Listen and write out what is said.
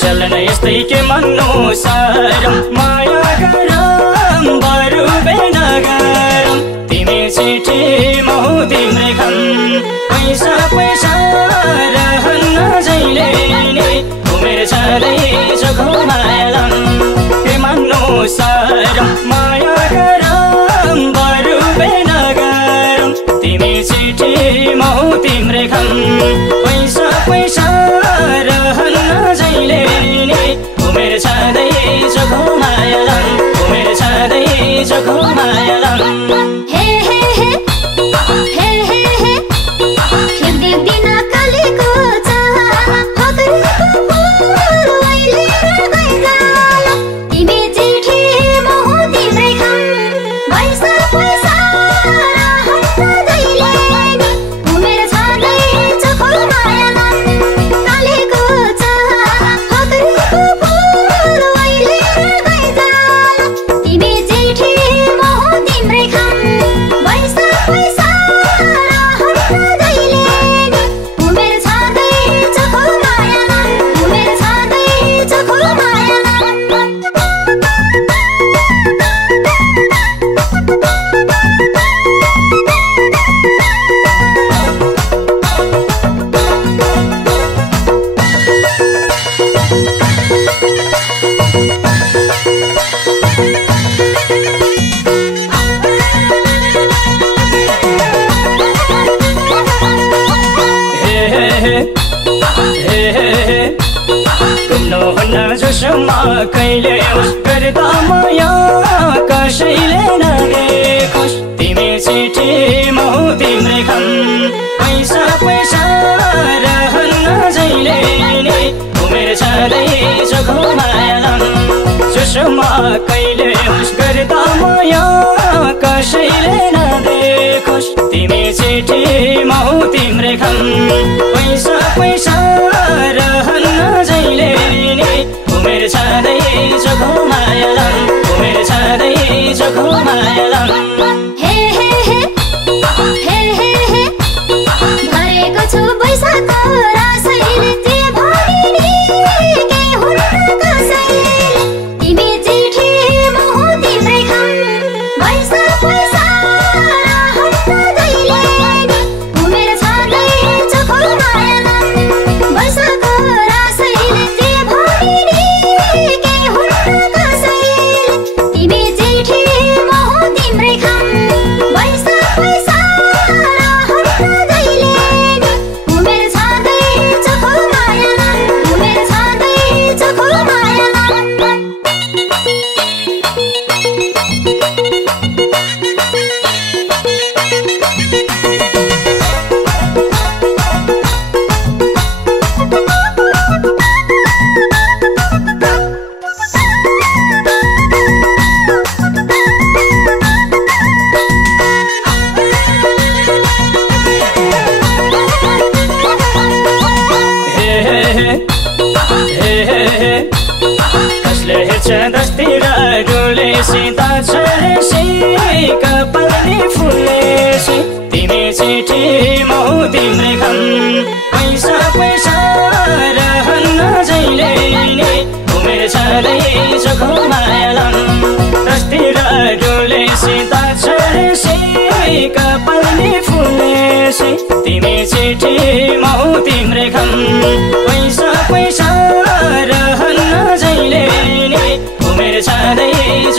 चलन यस्तै के मन्नु सारम माया गरम बरु बेनगरम तिमी चिठी महु तिम्रै खम पैसा पैसा रहन्न जहिले नि उमेर छँदैछ घुमाएलम के मन्नु सारम माया गरम बरु बेनगरम तिमी चिठी महु तिम्रै खम पैसा पैसा रहन्न जहिले नि उमेर छँदैछ घुमाएलम उमेर छँदैछ घुमाएलम हे हे हे हे हे हे देख्दिन कालीको फकरीको फुल अहिले गइगयो तिमी चिठी महु तिम्रै खम पैसा पैसा रहन्न जहिले नि उमेर छँदैछ घुमाएलम कालीको फकरीको फुल अहिले गइगयो तिमी चिठी महु तिम्रै खम पैसा पैसा रहन्न जहिले नि उमेर छँदैछ घुमाएलम उमेर छँदैछ घुमाएलम हुन्न जोसमा कहिले गर्दा माया कसैले नदेखोस् तिमी चिठी महु तिम्रै खम पैसा पैसा रहन्न जहिले नि उमेर छँदैछ घुमाएलम जोसमा कहिले गर्दा माया कसैले नदेखोस् तिमी चिठी महु तिम्रै खम पैसा पैसा रहन्न जहिले नि उमेर छँदैछ घुमाएलम उमेर छँदैछ घुमाएलम हे हे हे हे हे हे भरेको छु पैसाको रसैले जे भरिनी के हुन्न कसैले तिमी चिठी महु तिम्रै खम पैसा पैसा रहन्न जहिले नि उमेर छँदैछ घुमाएलम पैसाको रसैले जे भरिनी के हुन्न कसैले तिमी चिठी महु तिम्रै खम पैसा पैसा रहन्न जहिले नि उमेर छँदैछ घुमाएलम उमेर छँदैछ घुमाएलम कसले हेर्छ दसतिर डुलेसिँदा छरेसी कपालले फुलेसी तिमी चिठी महु तिम्रै खम पैसा पैसा रहन्न जहिले नि उमेर छँदैछ घुमाएलम दसतिर डुलेसिँदा छरेसी कपालले फुलेसी तिमी चिठी महु तिम्रै खम पैसा पैसा रहन्न जहिले नि उमेर छँदैछ